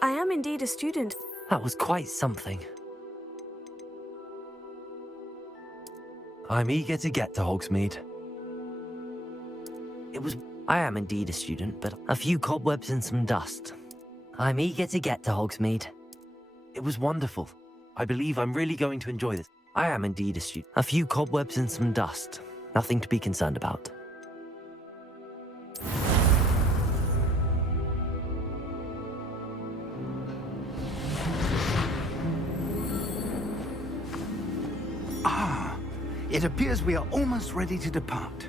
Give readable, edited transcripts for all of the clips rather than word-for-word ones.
I am indeed a student. That was quite something. I'm eager to get to Hogsmeade. I am indeed a student, but a few cobwebs and some dust. I'm eager to get to Hogsmeade. It was wonderful. I believe I'm really going to enjoy this. I am indeed a student. A few cobwebs and some dust. Nothing to be concerned about. It appears we are almost ready to depart.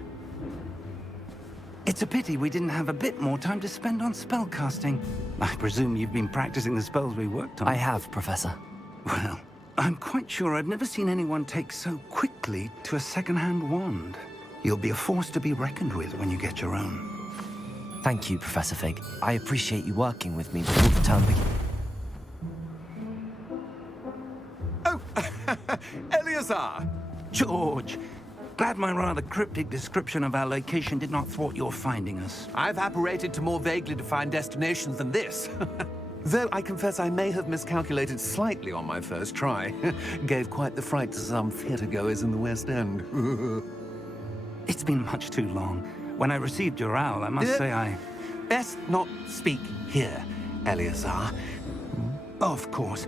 It's a pity we didn't have a bit more time to spend on spellcasting. I presume you've been practicing the spells we worked on. I have, Professor. Well, I'm quite sure I've never seen anyone take so quickly to a second-hand wand. You'll be a force to be reckoned with when you get your own. Thank you, Professor Fig. I appreciate you working with me before the term begins. Oh, Eleazar! George, glad my rather cryptic description of our location did not thwart your finding us. I've apparated to more vaguely defined destinations than this. Though I confess I may have miscalculated slightly on my first try. Gave quite the fright to some theatre-goers in the West End. It's been much too long. When I received your owl, I must say I... Best not speak here, Eleazar. Of course.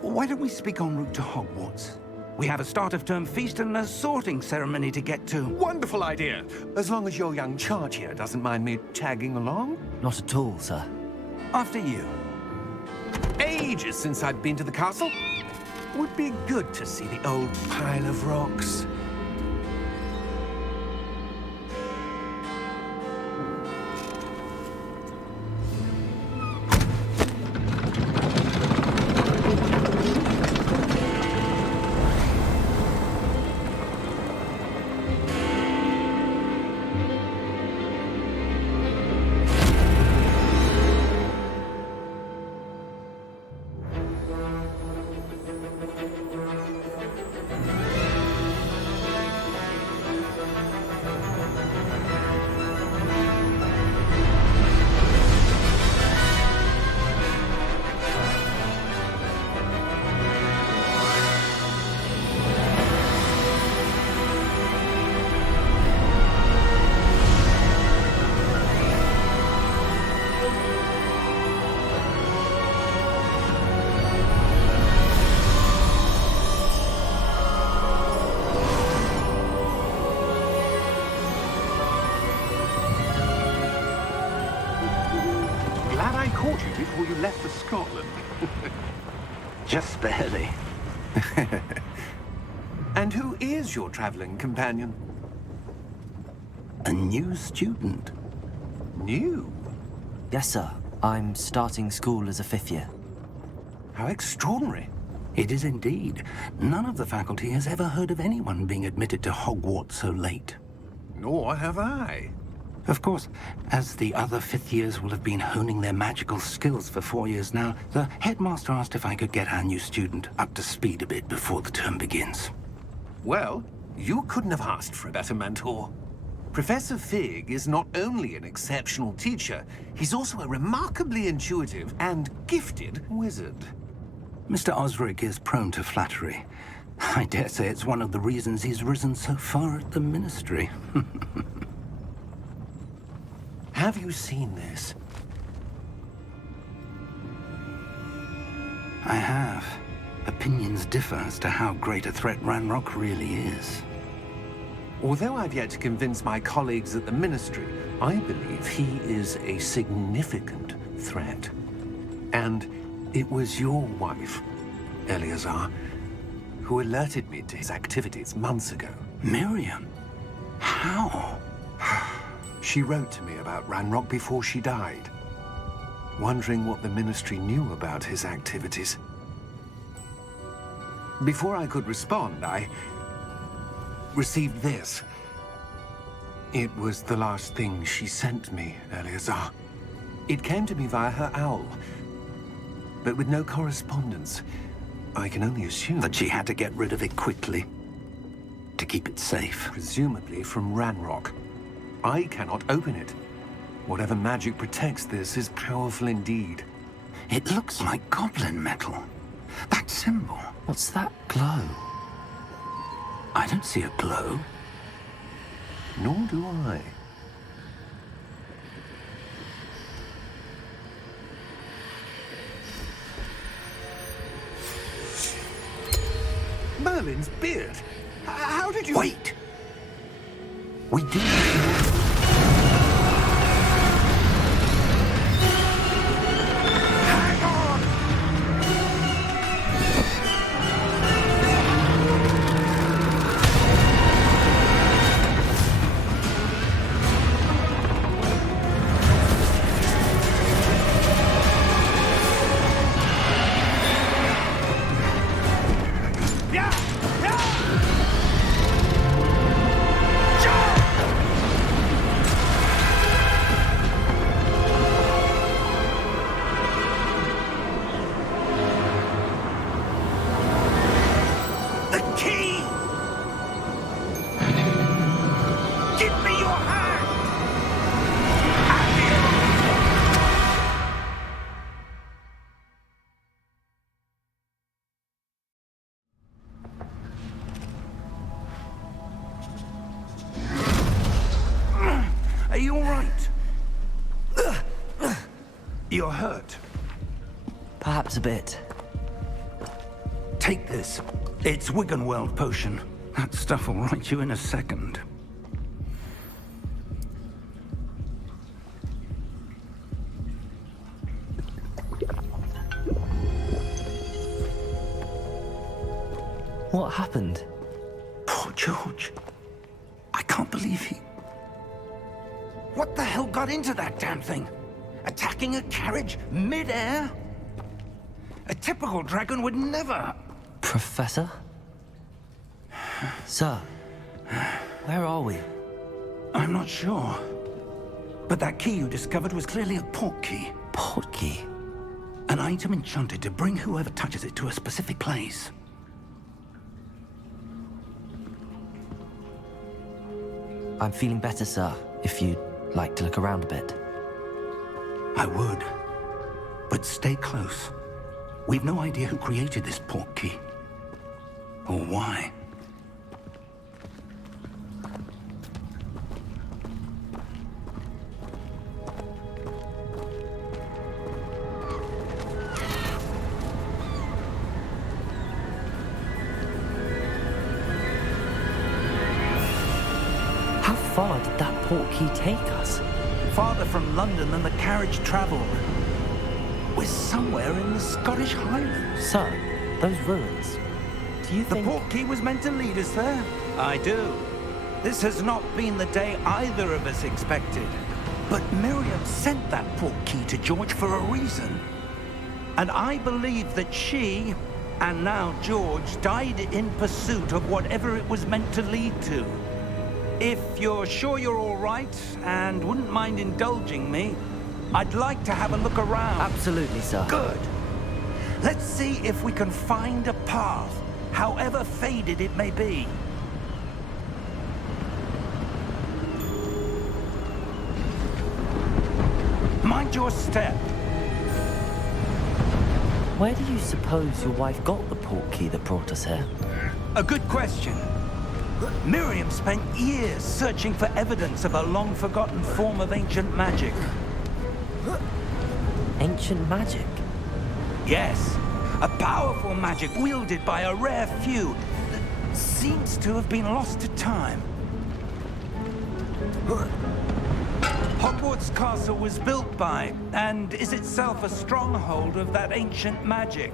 Why don't we speak en route to Hogwarts? We have a start-of-term feast and a sorting ceremony to get to. Wonderful idea! As long as your young charge here doesn't mind me tagging along. Not at all, sir. After you. Ages since I'd been to the castle. Would be good to see the old pile of rocks. Scotland. Just barely. And who is your traveling companion? A new student. New? Yes, sir. I'm starting school as a 5th year. How extraordinary. It is indeed. None of the faculty has ever heard of anyone being admitted to Hogwarts so late. Nor have I. Of course, as the other 5th years will have been honing their magical skills for 4 years now, the headmaster asked if I could get our new student up to speed a bit before the term begins. Well, you couldn't have asked for a better mentor. Professor Fig is not only an exceptional teacher, he's also a remarkably intuitive and gifted wizard. Mr. Osric is prone to flattery. I dare say it's one of the reasons he's risen so far at the Ministry. Have you seen this? I have. Opinions differ as to how great a threat Ranrock really is. Although I've yet to convince my colleagues at the Ministry, I believe he is a significant threat. And it was your wife, Eleazar, who alerted me to his activities months ago. Miriam? How? She wrote to me about Ranrock before she died, wondering what the Ministry knew about his activities. Before I could respond, I received this. It was the last thing she sent me, Eleazar. It came to me via her owl, but with no correspondence. I can only assume That she had to get rid of it quickly to keep it safe. presumably from Ranrock. I cannot open it. Whatever magic protects this is powerful indeed. It looks like goblin metal. That symbol. What's that glow? I don't see a glow. Nor do I. Merlin's beard. How did you... Wait! We do. Hang on! Yeah! Yeah! The key! Give me your hand! Are you all right? You're hurt. Perhaps a bit. Take this. It's Wiggenweld potion. That stuff will right you in a second. What happened? Poor George. I can't believe he... What the hell got into that damn thing? Attacking a carriage mid-air? A typical dragon would never... Professor? Sir, where are we? I'm not sure. But that key you discovered was clearly a port key. Port key? An item enchanted to bring whoever touches it to a specific place. I'm feeling better, sir, if you'd like to look around a bit. I would. But stay close. We've no idea who created this port key. Or why. How far did that port key take us? Farther from London than the carriage traveled. We're somewhere in the Scottish Highlands. Sir, those ruins. Do you The think... portkey was meant to lead us there? I do. This has not been the day either of us expected. But Miriam sent that portkey to George for a reason. And I believe that she, and now George, died in pursuit of whatever it was meant to lead to. If you're sure you're all right, and wouldn't mind indulging me, I'd like to have a look around. Absolutely, sir. Good. Let's see if we can find a path, however faded it may be. Mind your step. Where do you suppose your wife got the portkey that brought us here? A good question. Miriam spent years searching for evidence of a long-forgotten form of ancient magic. Ancient magic? Yes, a powerful magic wielded by a rare few that seems to have been lost to time. Hogwarts Castle was built by, and is itself a stronghold of that ancient magic.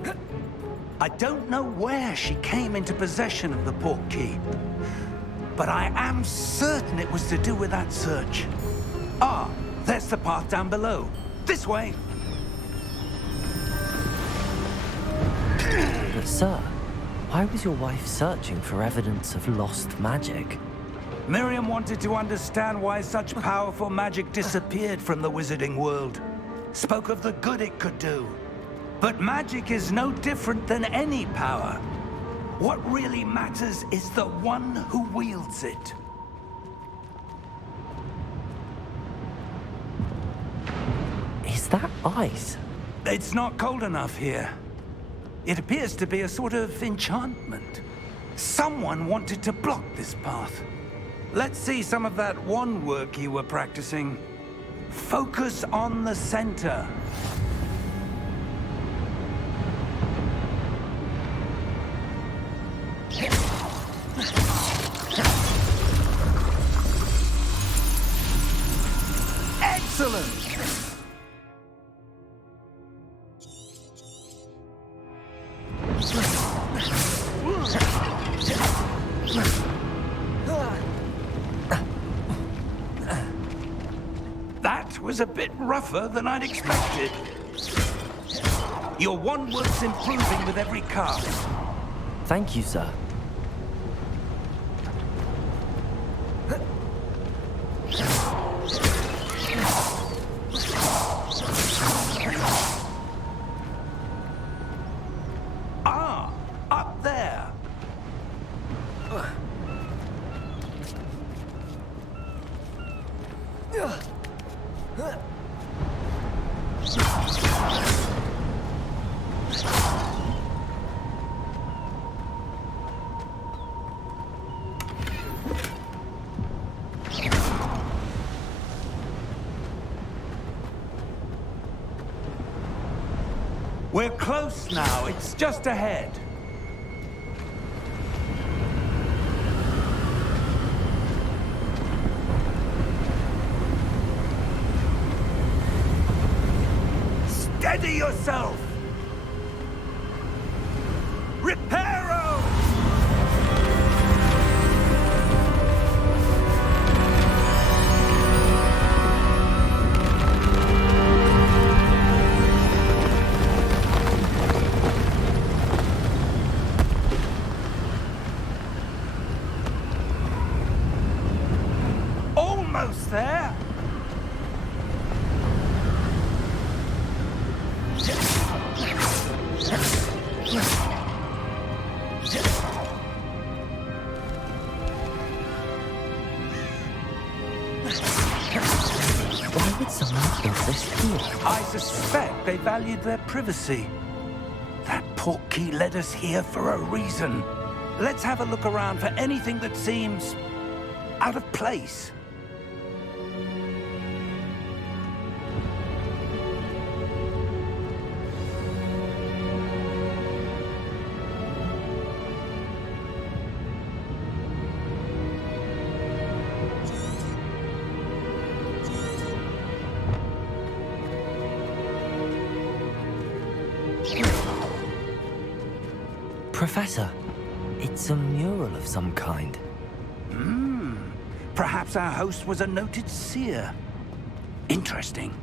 I don't know where she came into possession of the portkey, but I am certain it was to do with that search. Ah, there's the path down below. This way. But sir, why was your wife searching for evidence of lost magic? Miriam wanted to understand why such powerful magic disappeared from the wizarding world. Spoke of the good it could do. But magic is no different than any power. What really matters is the one who wields it. Is that ice? It's not cold enough here. It appears to be a sort of enchantment. Someone wanted to block this path. Let's see some of that wand work you were practicing. Focus on the center. Excellent! That was a bit rougher than I'd expected. Your wand work's improving with every cast. Thank you, sir. Ah, up there. We're close now. It's just ahead. Steady yourself! Reparo! Almost there! Why would someone build this here? I suspect they valued their privacy. That portkey led us here for a reason. Let's have a look around for anything that seems out of place. Professor, it's a mural of some kind. Perhaps our host was a noted seer. Interesting.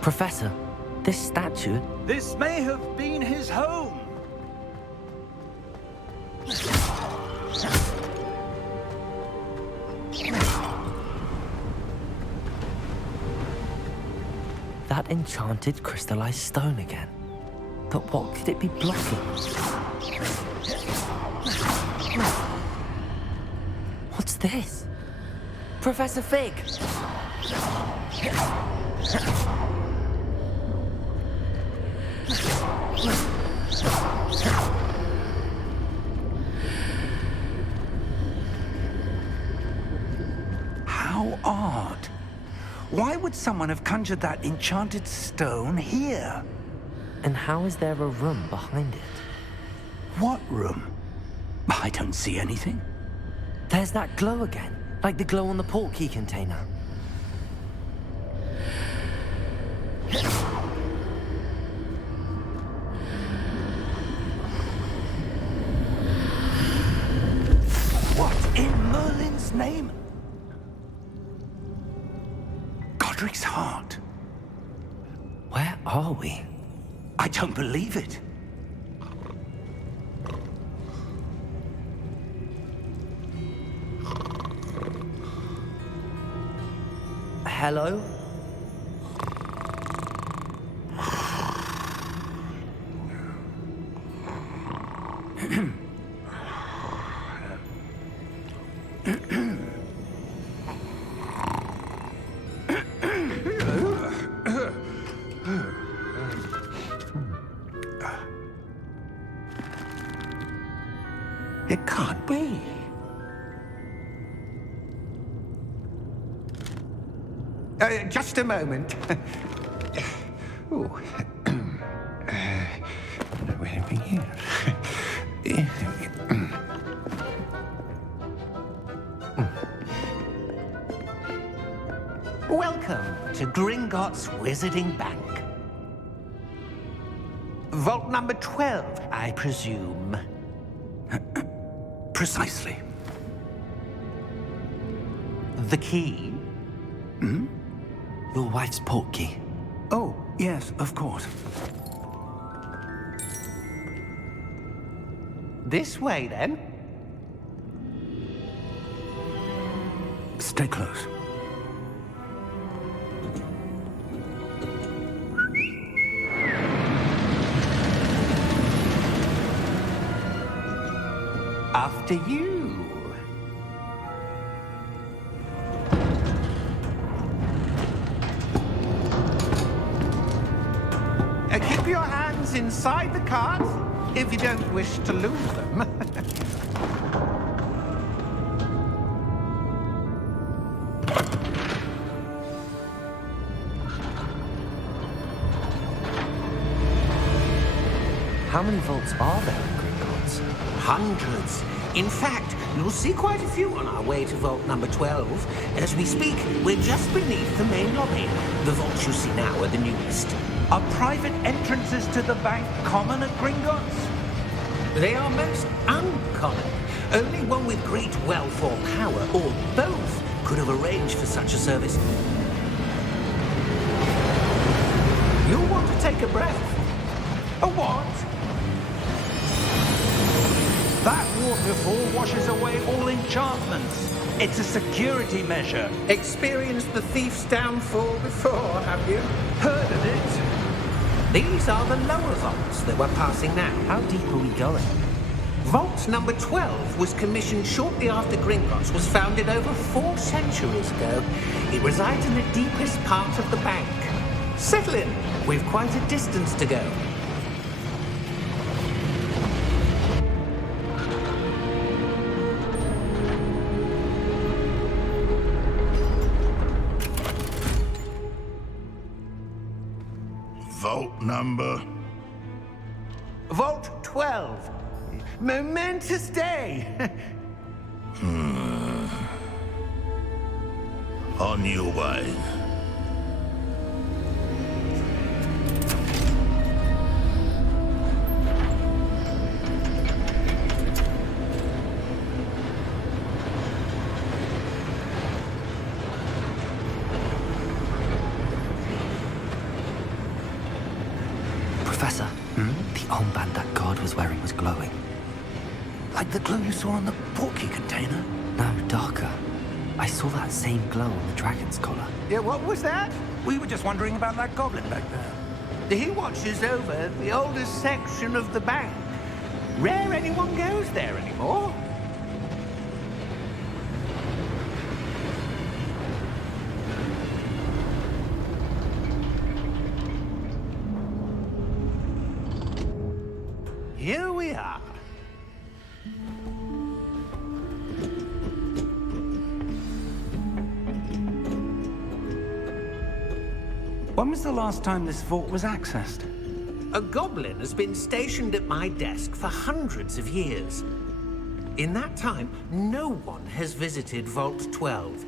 Professor, this statue... This may have been his home. That enchanted crystallized stone again. But what could it be blocking? What's this? Professor Fig! How odd. Why would someone have conjured that enchanted stone here? And how is there a room behind it? What room? I don't see anything. There's that glow again, like the glow on the portkey container. What in Merlin's name? Godric's heart. Where are we? I don't believe it. Hello? It can't be. Just a moment. Ooh. Where are we here? Welcome to Gringotts Wizarding Bank. Vault number 12, I presume. Precisely. The key? Your wife's portkey. Oh, yes, of course. This way, then. Stay close. After you. Keep your hands inside the cart if you don't wish to lose them. How many vaults are there in Gringotts? Hundreds. In fact, you'll see quite a few on our way to vault number 12. As we speak, we're just beneath the main lobby. The vaults you see now are the newest. Are private entrances to the bank common at Gringotts? They are most uncommon. Only one with great wealth or power, or both, could have arranged for such a service. You'll want to take a breath. A what? That waterfall washes away all enchantments. It's a security measure. Experienced the thief's downfall before, have you? Heard of it? These are the lower vaults that we're passing now. How deep are we going? Vault number 12 was commissioned shortly after Gringotts was founded over 4 centuries ago. It resides in the deepest part of the bank. Settle in. We've quite a distance to go. vault number? Vault 12. Momentous day. On your way. Professor, the armband that guard was wearing was glowing. Like the glow you saw on the portkey container? No, darker. I saw that same glow on the dragon's collar. Yeah, what was that? We were just wondering about that goblin back there. He watches over the oldest section of the bank. Rare anyone goes there anymore. Here we are. When was the last time this vault was accessed? A goblin has been stationed at my desk for hundreds of years. In that time, no one has visited Vault 12.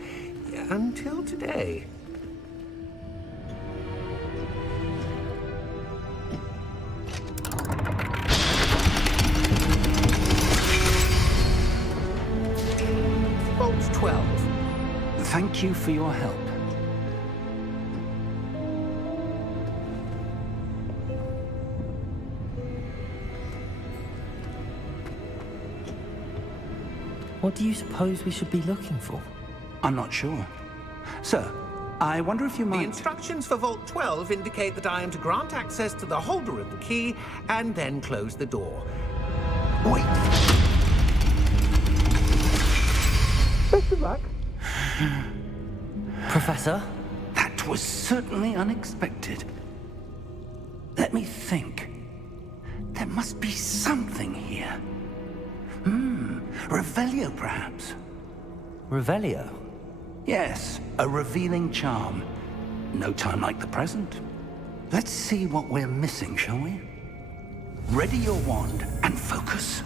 Until today. Vault 12. Thank you for your help. What do you suppose we should be looking for? I'm not sure. Sir, I wonder if you The might... instructions for Vault 12 indicate that I am to grant access to the holder of the key and then close the door. Wait! Best of luck. Professor? That was certainly unexpected. Let me think. There must be something here. Revelio, perhaps? Revelio? Yes, a revealing charm. No time like the present. Let's see what we're missing, shall we? Ready your wand and focus.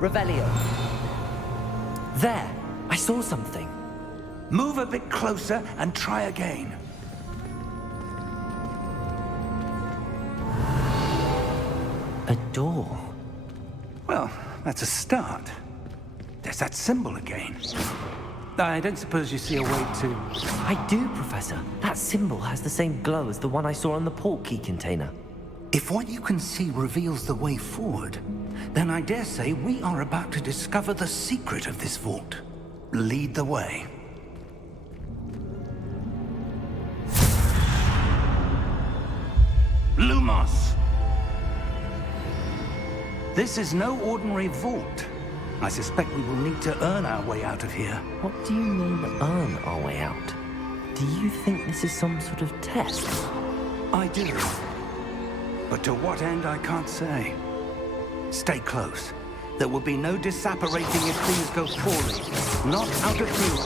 Revelio. There! I saw something. Move a bit closer and try again. A door. Well, that's a start. There's that symbol again. I don't suppose you see a way to... I do, Professor. That symbol has the same glow as the one I saw on the portkey container. If what you can see reveals the way forward, then I dare say we are about to discover the secret of this vault. Lead the way. Lumos! This is no ordinary vault. I suspect we will need to earn our way out of here. What do you mean, earn our way out? Do you think this is some sort of test? I do. But to what end, I can't say. Stay close. There will be no disapparating if things go poorly. Not out of view.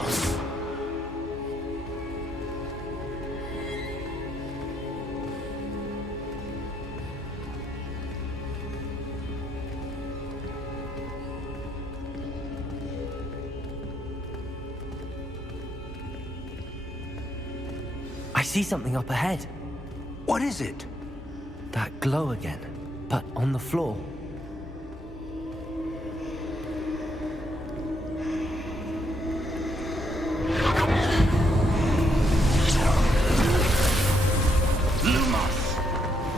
I see something up ahead. What is it? That glow again, but on the floor. Lumos!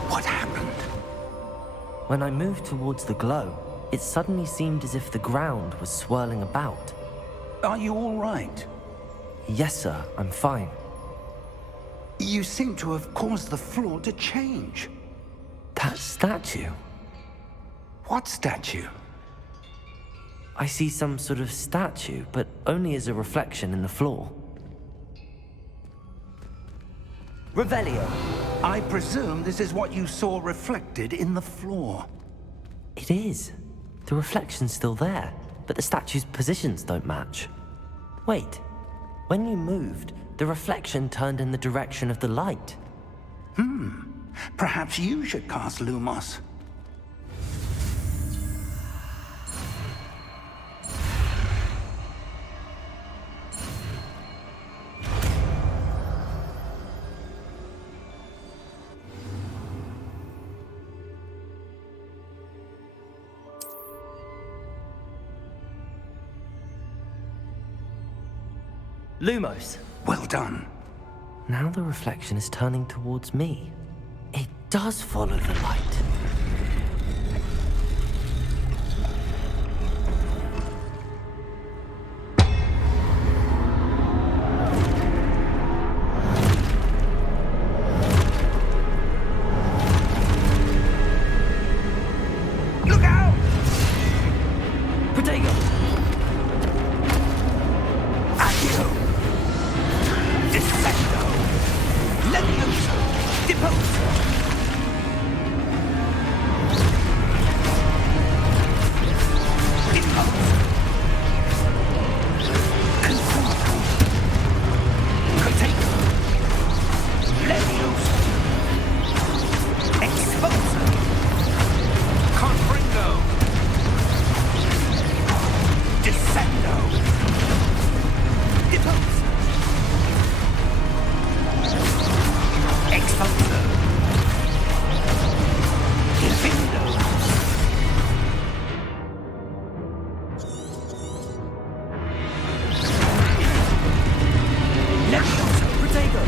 What happened? When I moved towards the glow, it suddenly seemed as if the ground was swirling about. Are you all right? Yes, sir, I'm fine. You seem to have caused the floor to change. That statue? What statue? I see some sort of statue, but only as a reflection in the floor. Revelio. I presume this is what you saw reflected in the floor. It is. The reflection's still there, but the statue's positions don't match. Wait. When you moved, the reflection turned in the direction of the light. Perhaps you should cast Lumos. Lumos. Well done. Now the reflection is turning towards me. It does follow the light. Look out! Protego! Accio! Defendo! Levioso! Deposo! Deposo! Conforto! Protego! Levioso! Exposo! Confringo! Descendo! Deposo! Exposo! Infindo! Levioso! Protego!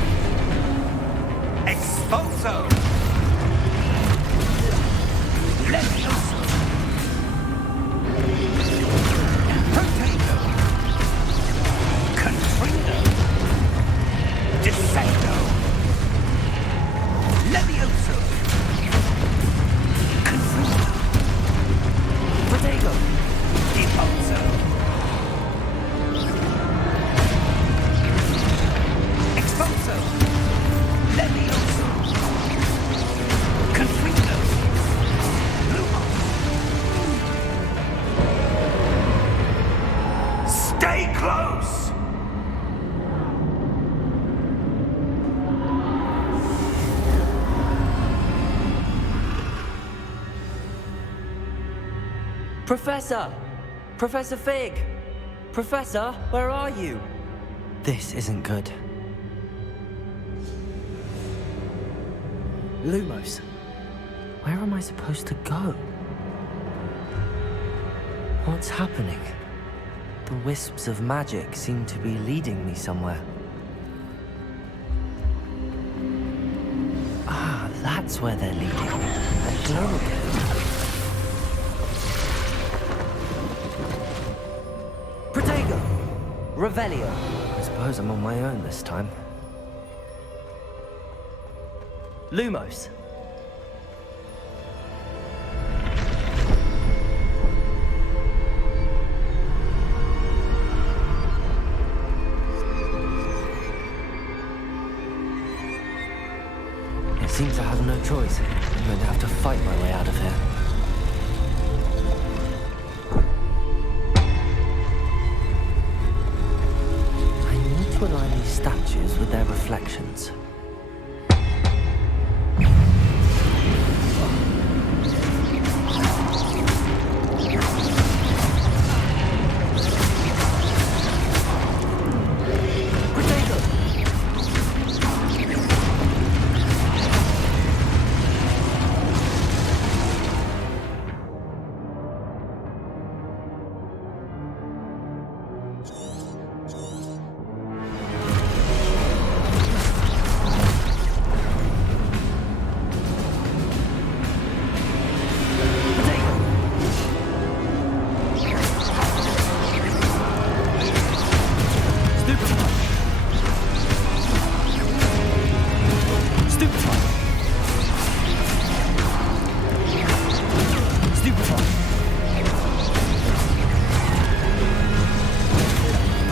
Exposo! Levioso! Protego! Confrindo! Descendo! Levioso! Confrindo! Protego! Deposo! Exposo! Levioso! Confrindo! Lumos! Stay close! Professor! Professor Fig! Professor, where are you? This isn't good. Lumos, where am I supposed to go? What's happening? The wisps of magic seem to be leading me somewhere. Ah, that's where they're leading me. A glow again. Protego! Revelio. I suppose I'm on my own this time. Lumos. It seems I have no choice. I'm going to have to fight my way out of here. I need to align these statues with their reflections.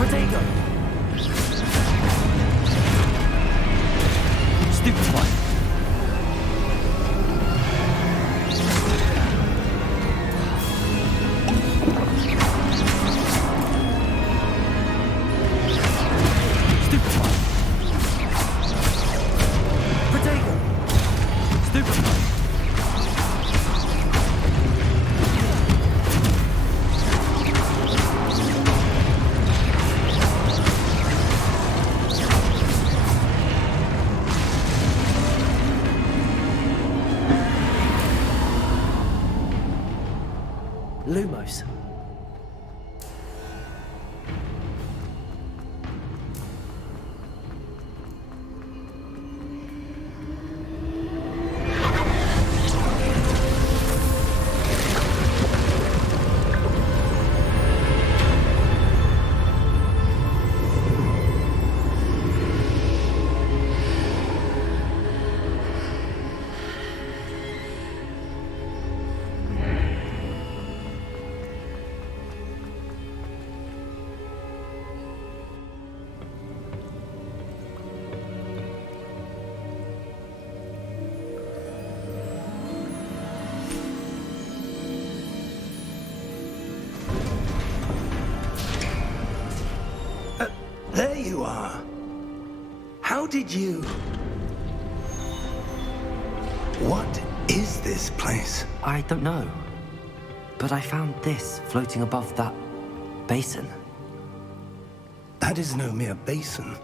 Protego! Stupefy! Stupefy! Protego! Stupefy! Lumos. There you are. How did you... What is this place? I don't know. But I found this floating above that basin. That is no mere basin.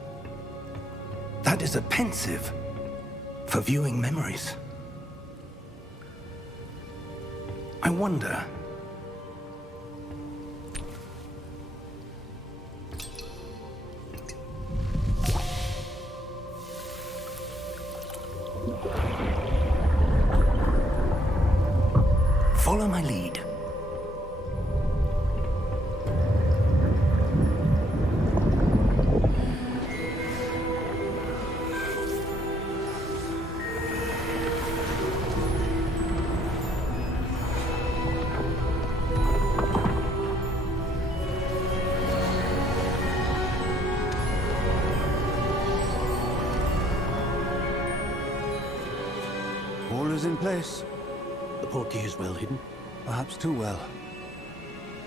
That is a pensive for viewing memories. I wonder... Follow my lead. All is in place. The portkey is well hidden. Perhaps too well.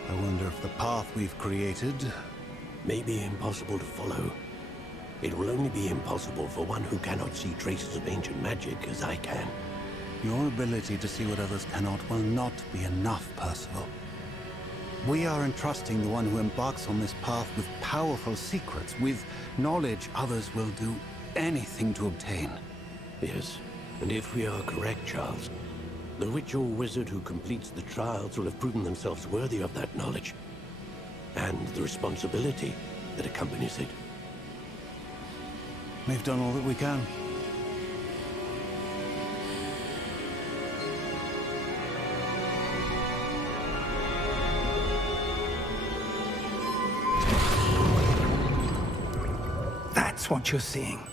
I wonder if the path we've created... May be impossible to follow. It will only be impossible for one who cannot see traces of ancient magic as I can. Your ability to see what others cannot will not be enough, Percival. We are entrusting the one who embarks on this path with powerful secrets, with knowledge others will do anything to obtain. Yes, and if we are correct, Charles, the witch or wizard who completes the trials will have proven themselves worthy of that knowledge, and the responsibility that accompanies it. We've done all that we can. That's what you're seeing.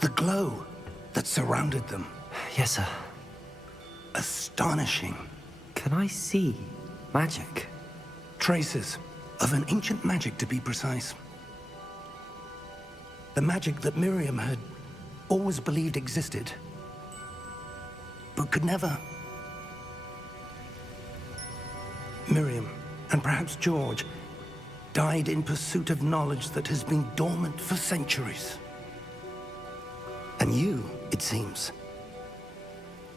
The glow that surrounded them. Yes, sir. Astonishing. Can I see magic? Traces of an ancient magic, to be precise. The magic that Miriam had always believed existed, but could never. Miriam, and perhaps George, died in pursuit of knowledge that has been dormant for centuries. And you, it seems,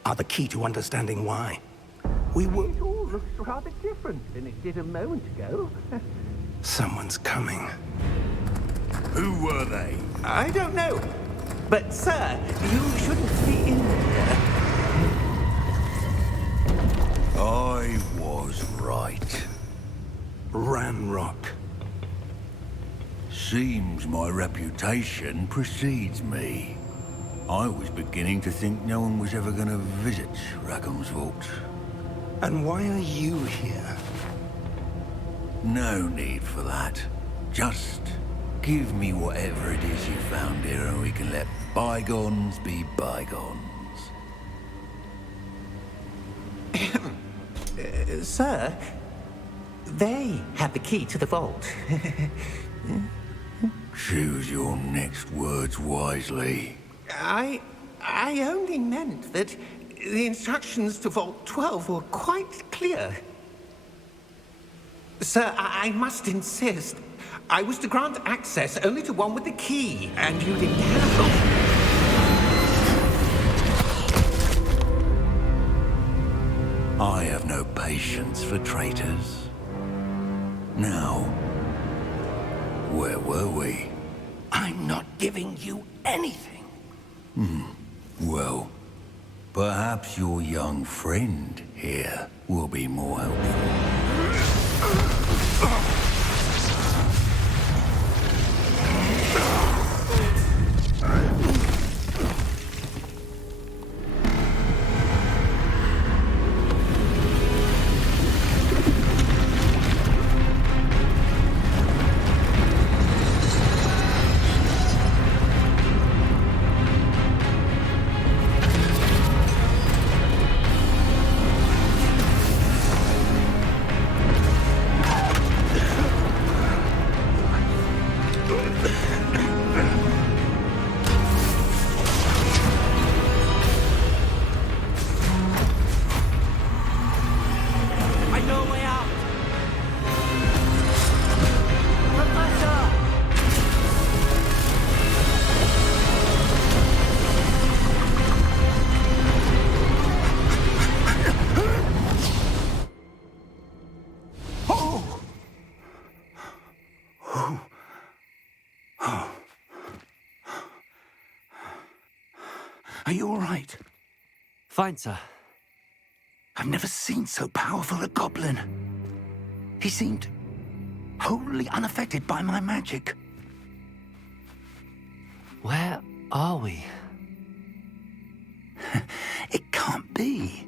are the key to understanding why. We were... It all looks rather different than it did a moment ago. Someone's coming. Who were they? I don't know. But, sir, you shouldn't be in there. I was right. Ranrock. Seems my reputation precedes me. I was beginning to think no one was ever going to visit Rackham's Vault. And why are you here? No need for that. Just give me whatever it is you found here and we can let bygones be bygones. Sir, They had the key to the vault. Choose your next words wisely. I only meant that the instructions to Vault 12 were quite clear. Sir, I must insist. I was to grant access only to one with the key, and you didn't have. I have no patience for traitors. Now, where were we? I'm not giving you anything. Well, perhaps your young friend here will be more helpful. Are you all right? Fine, sir. I've never seen so powerful a goblin. He seemed wholly unaffected by my magic. Where are we? It can't be.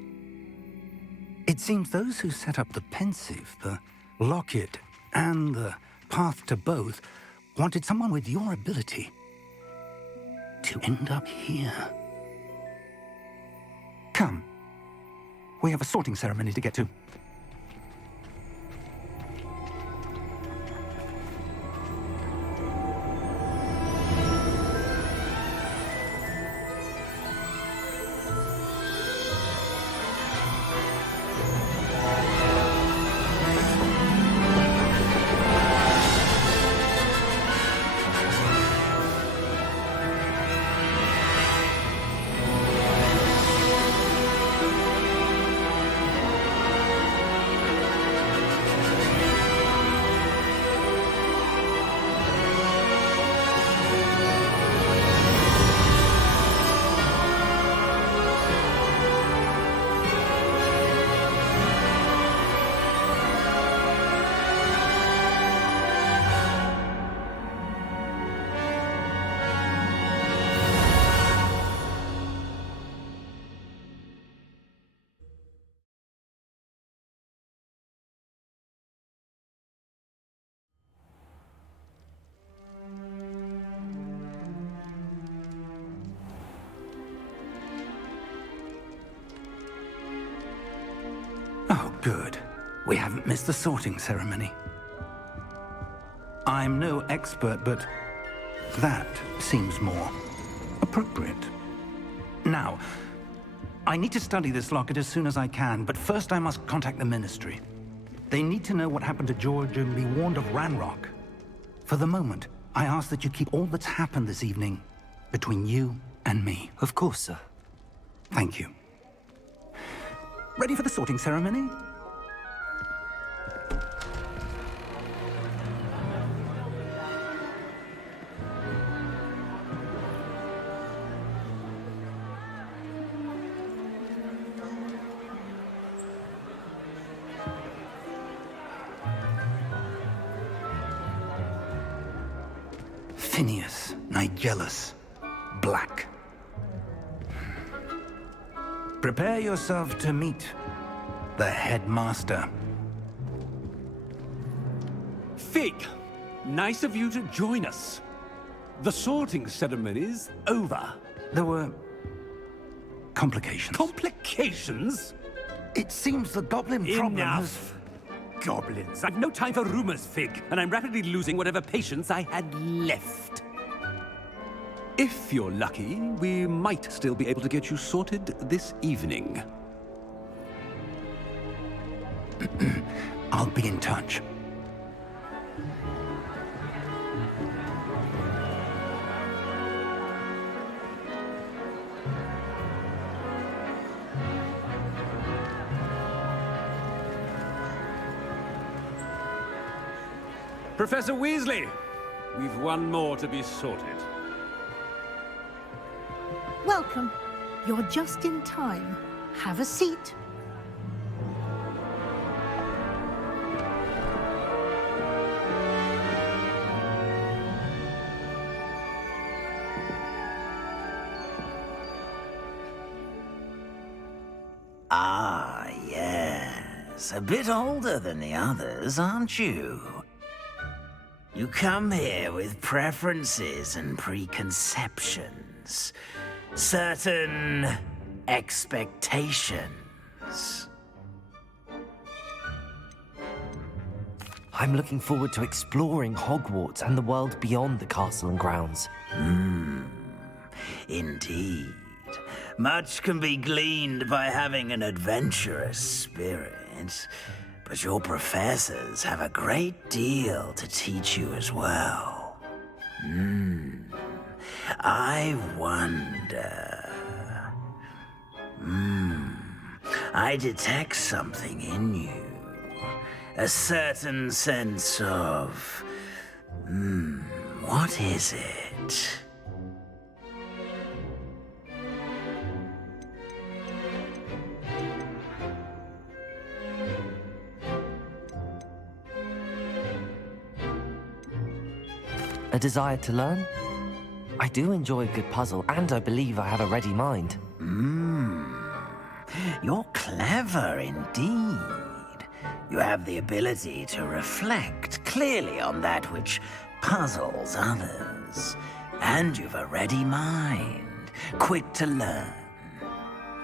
It seems those who set up the pensive, the locket, and the path to both wanted someone with your ability to end up here. Come. We have a sorting ceremony to get to. Oh, good. We haven't missed the sorting ceremony. I'm no expert, but that seems more appropriate. Now, I need to study this locket as soon as I can, but first I must contact the Ministry. They need to know what happened to George and be warned of Ranrock. For the moment, I ask that you keep all that's happened this evening between you and me. Of course, sir. Thank you. Ready for the sorting ceremony? Phineas, Nigellus, Black. Prepare yourself to meet the headmaster. Fig, nice of you to join us. The sorting ceremony's over. There were complications. Complications? It seems the goblin problem has... Enough. goblins! I've no time for rumors, Fig, and I'm rapidly losing whatever patience I had left. If you're lucky, we might still be able to get you sorted this evening. I'll be in touch. Professor Weasley, we've one more to be sorted. Welcome. You're just in time. Have a seat. Ah, yes. A bit older than the others, aren't you? You come here with preferences and preconceptions. Certain expectations. I'm looking forward to exploring Hogwarts and the world beyond the castle and grounds. Indeed. Much can be gleaned by having an adventurous spirit, but your professors have a great deal to teach you as well. I wonder... I detect something in you. A certain sense of... what is it? A desire to learn? I do enjoy a good puzzle, and I believe I have a ready mind. You're clever indeed. You have the ability to reflect clearly on that which puzzles others. And you've a ready mind, quick to learn.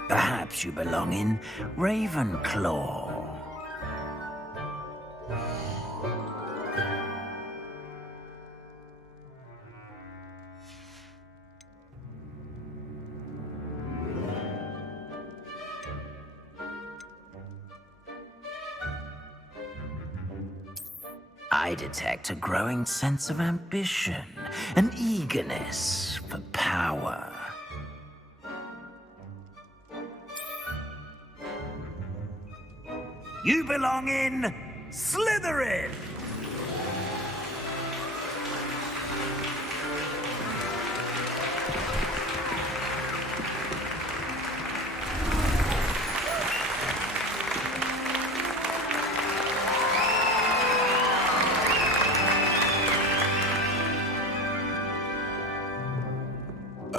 Perhaps you belong in Ravenclaw. I detect a growing sense of ambition, an eagerness for power. You belong in Slytherin!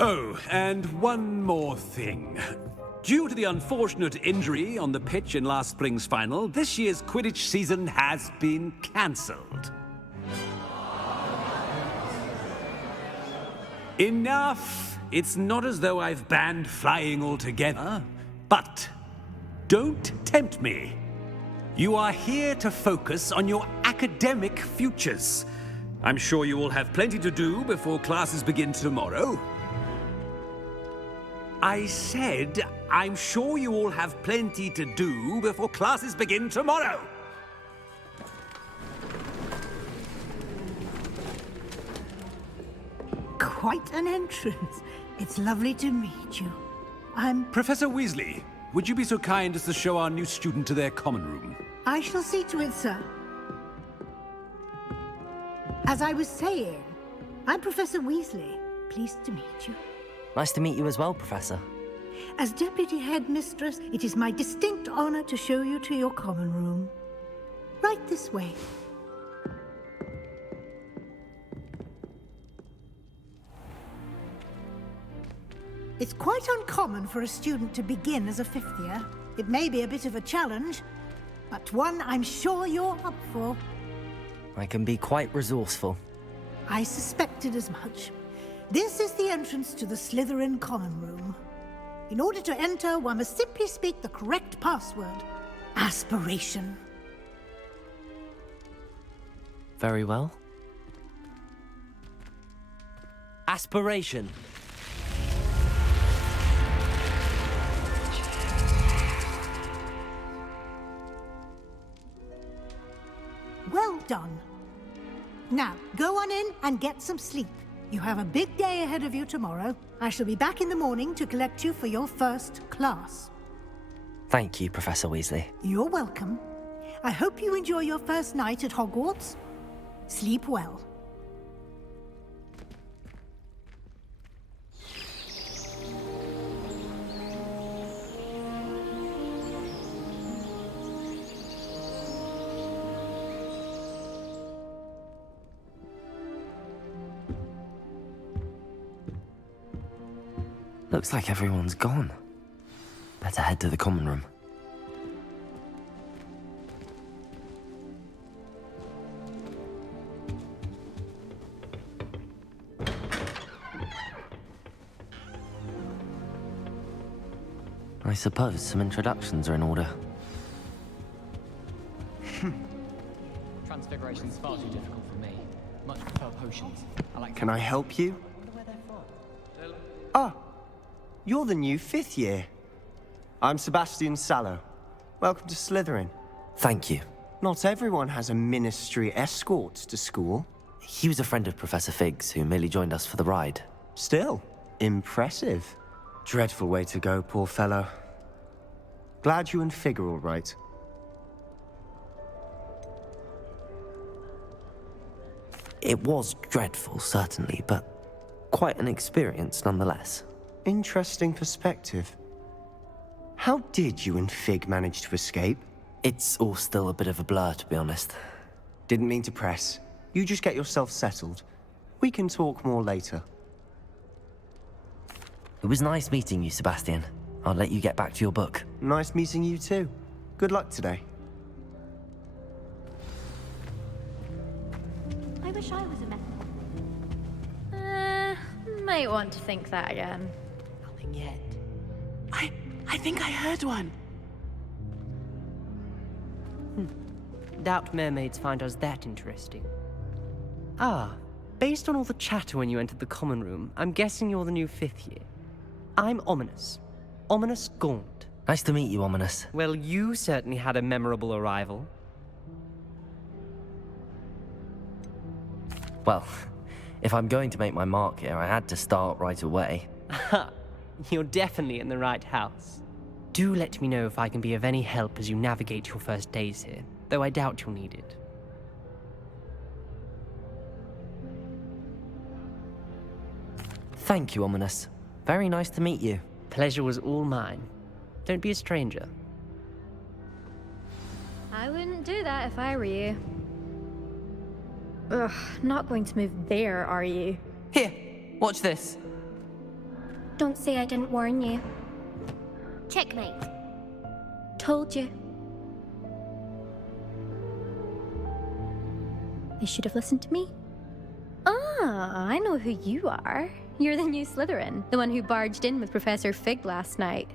Oh, and one more thing. Due to the unfortunate injury on the pitch in last spring's final, this year's Quidditch season has been cancelled. Enough! It's not as though I've banned flying altogether, but don't tempt me. You are here to focus on your academic futures. I'm sure you will have plenty to do before classes begin tomorrow. I said, I'm sure you all have plenty to do before classes begin tomorrow. Quite an entrance. It's lovely to meet you. Professor Weasley, would you be so kind as to show our new student to their common room? I shall see to it, sir. As I was saying, I'm Professor Weasley. Pleased to meet you. Nice to meet you as well, Professor. As Deputy Headmistress, it is my distinct honor to show you to your common room. Right this way. It's quite uncommon for a student to begin as a fifth year. It may be a bit of a challenge, but one I'm sure you're up for. I can be quite resourceful. I suspected as much. This is the entrance to the Slytherin common room. In order to enter, one must simply speak the correct password. Aspiration. Very well. Aspiration. Well done. Now, go on in and get some sleep. You have a big day ahead of you tomorrow. I shall be back in the morning to collect you for your first class. Thank you, Professor Weasley. You're welcome. I hope you enjoy your first night at Hogwarts. Sleep well. Looks like everyone's gone. Better head to the common room. I suppose some introductions are in order. Transfiguration's far too difficult for me. Much prefer potions. Can I help you? Ah, you're the new 5th year. I'm Sebastian Sallow. Welcome to Slytherin. Thank you. Not everyone has a ministry escort to school. He was a friend of Professor Fig's who merely joined us for the ride. Still, impressive. Dreadful way to go, poor fellow. Glad you and Fig are all right. It was dreadful, certainly, but quite an experience nonetheless. Interesting perspective. How did you and Fig manage to escape? It's all still a bit of a blur, to be honest. Didn't mean to press. You just get yourself settled. We can talk more later. It was nice meeting you, Sebastian. I'll let you get back to your book. Nice meeting you too. Good luck today. I wish I was a method. Might want to think that again. Nothing yet. I think I heard one. Doubt mermaids find us that interesting. Ah, based on all the chatter when you entered the common room, I'm guessing you're the new 5th year. I'm Ominous. Ominous Gaunt. Nice to meet you, Ominous. Well, you certainly had a memorable arrival. Well, if I'm going to make my mark here, I had to start right away. Ha! You're definitely in the right house. Do let me know if I can be of any help as you navigate your first days here, though I doubt you'll need it. Thank you, Ominous. Very nice to meet you. Pleasure was all mine. Don't be a stranger. I wouldn't do that if I were you. Ugh, not going to move there, are you? Here, watch this. Don't say I didn't warn you. Checkmate. Told you. You should have listened to me. Ah, I know who you are. You're the new Slytherin, the one who barged in with Professor Fig last night.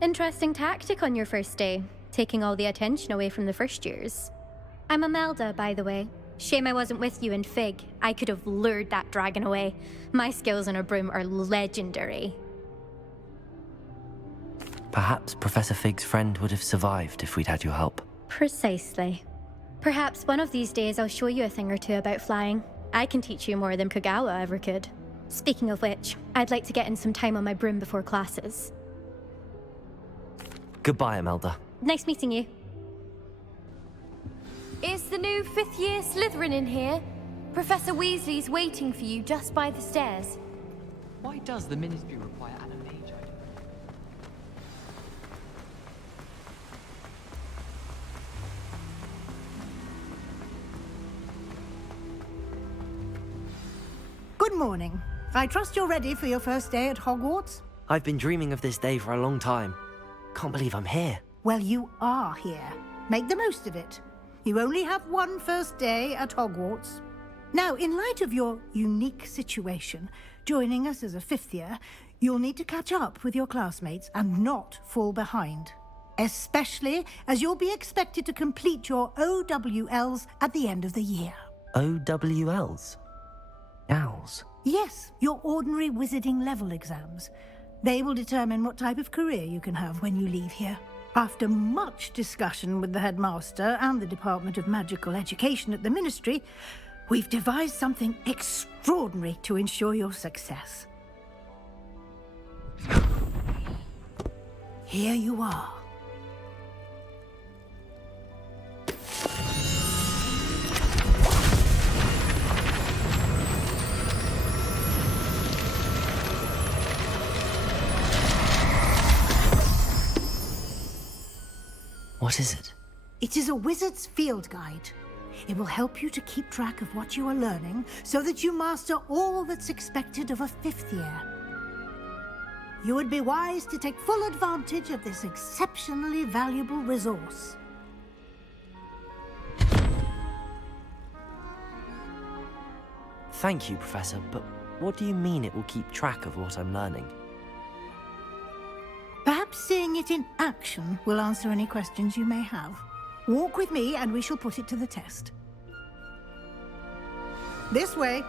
Interesting tactic on your first day, taking all the attention away from the first years. I'm Imelda, by the way. Shame I wasn't with you and Fig. I could have lured that dragon away. My skills on a broom are legendary. Perhaps Professor Fig's friend would have survived if we'd had your help. Precisely. Perhaps one of these days I'll show you a thing or two about flying. I can teach you more than Kogawa ever could. Speaking of which, I'd like to get in some time on my broom before classes. Goodbye, Imelda. Nice meeting you. Is the new 5th year Slytherin in here? Professor Weasley's waiting for you just by the stairs. Why does the Ministry require an mage item? Good morning. I trust you're ready for your first day at Hogwarts? I've been dreaming of this day for a long time. Can't believe I'm here. Well, you are here. Make the most of it. You only have one first day at Hogwarts. Now, in light of your unique situation, joining us as a 5th year, you'll need to catch up with your classmates and not fall behind. Especially as you'll be expected to complete your OWLs at the end of the year. OWLs? Owls? Yes, your ordinary wizarding level exams. They will determine what type of career you can have when you leave here. After much discussion with the headmaster and the Department of Magical Education at the Ministry, we've devised something extraordinary to ensure your success. Here you are. What is it? It is a wizard's field guide. It will help you to keep track of what you are learning so that you master all that's expected of a 5th year. You would be wise to take full advantage of this exceptionally valuable resource. Thank you, Professor, but what do you mean it will keep track of what I'm learning? Perhaps seeing it in action will answer any questions you may have. Walk with me and we shall put it to the test. This way.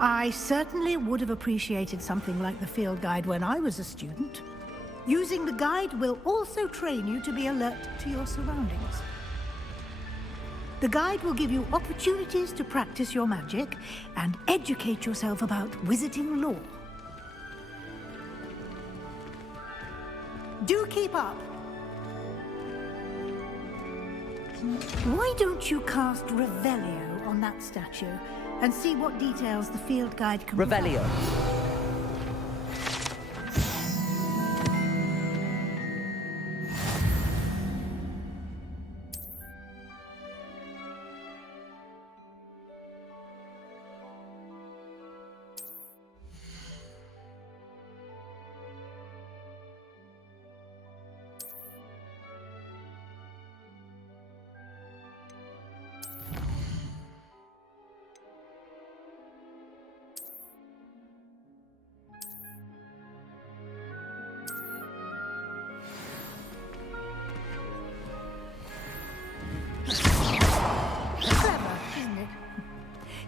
I certainly would have appreciated something like the field guide when I was a student. Using the guide will also train you to be alert to your surroundings. The guide will give you opportunities to practice your magic and educate yourself about wizarding lore. Do keep up. Why don't you cast Revelio on that statue and see what details the field guide can Revelio.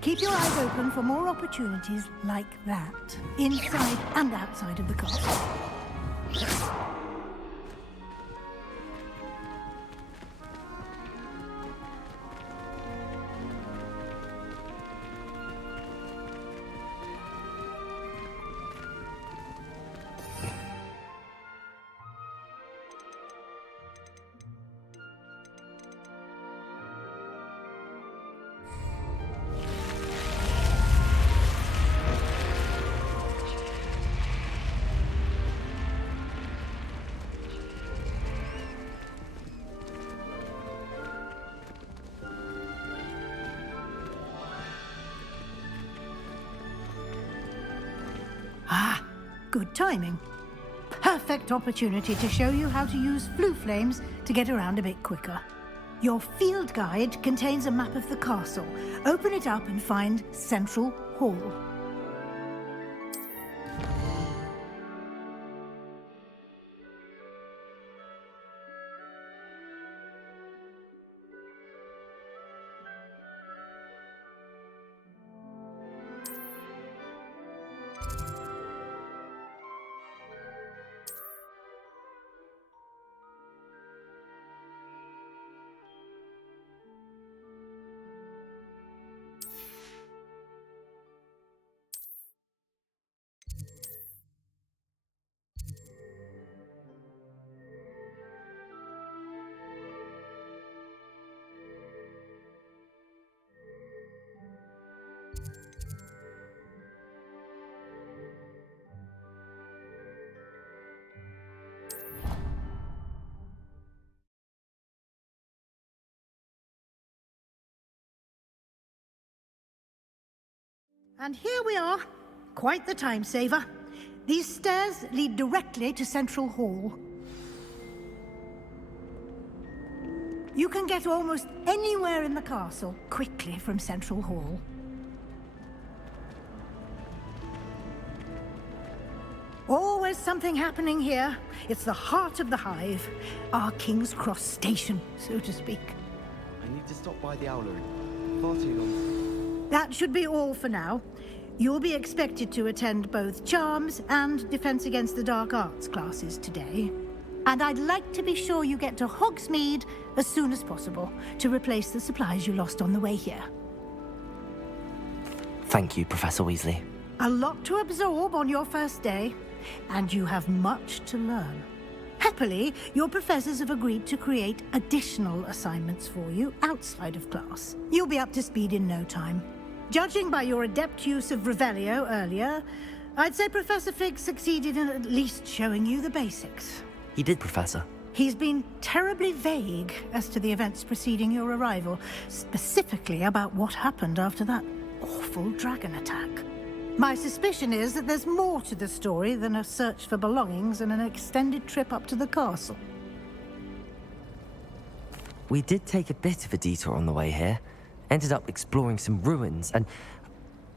Keep your eyes open for more opportunities like that, inside and outside of the castle. Ah, good timing. Perfect opportunity to show you how to use flue flames to get around a bit quicker. Your field guide contains a map of the castle. Open it up and find Central Hall. And here we are. Quite the time saver. These stairs lead directly to Central Hall. You can get almost anywhere in the castle quickly from Central Hall. Always is something happening here. It's the heart of the hive. Our King's Cross station, so to speak. I need to stop by the Owlery. Far too long. That should be all for now. You'll be expected to attend both Charms and Defense Against the Dark Arts classes today. And I'd like to be sure you get to Hogsmeade as soon as possible to replace the supplies you lost on the way here. Thank you, Professor Weasley. A lot to absorb on your first day, and you have much to learn. Happily, your professors have agreed to create additional assignments for you outside of class. You'll be up to speed in no time. Judging by your adept use of Revelio earlier, I'd say Professor Fig succeeded in at least showing you the basics. He did, Professor. He's been terribly vague as to the events preceding your arrival, specifically about what happened after that awful dragon attack. My suspicion is that there's more to the story than a search for belongings and an extended trip up to the castle. We did take a bit of a detour on the way here. Ended up exploring some ruins, and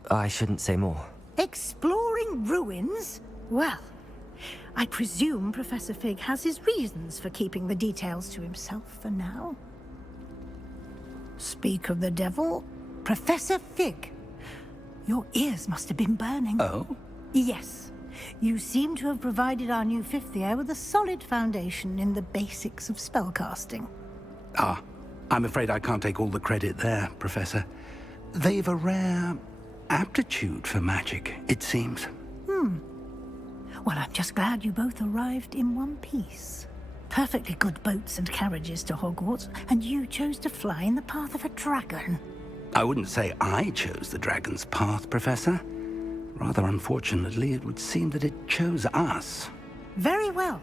I shouldn't say more. Exploring ruins? Well, I presume Professor Fig has his reasons for keeping the details to himself for now. Speak of the devil, Professor Fig. Your ears must have been burning. Oh? Yes. You seem to have provided our new fifth year with a solid foundation in the basics of spellcasting. Ah, I'm afraid I can't take all the credit there, Professor. They've a rare aptitude for magic, it seems. Well, I'm just glad you both arrived in one piece. Perfectly good boats and carriages to Hogwarts, and you chose to fly in the path of a dragon. I wouldn't say I chose the dragon's path, Professor. Rather unfortunately, it would seem that it chose us. Very well.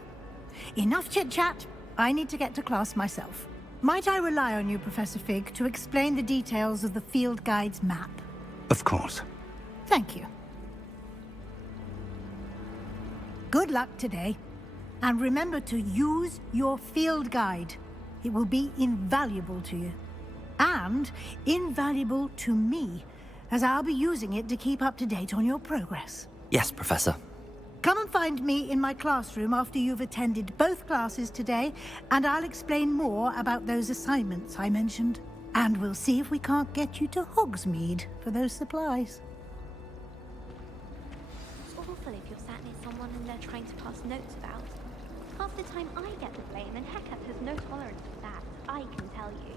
Enough chit-chat. I need to get to class myself. Might I rely on you, Professor Fig, to explain the details of the field guide's map? Of course. Thank you. Good luck today. And remember to use your field guide. It will be invaluable to you. And invaluable to me, as I'll be using it to keep up to date on your progress. Yes, Professor. Come and find me in my classroom after you've attended both classes today, and I'll explain more about those assignments I mentioned. And we'll see if we can't get you to Hogsmeade for those supplies. It's awful if you're sat near someone and they're trying to pass notes about. Half the time I get the blame, and Heckup has no tolerance for that, I can tell you.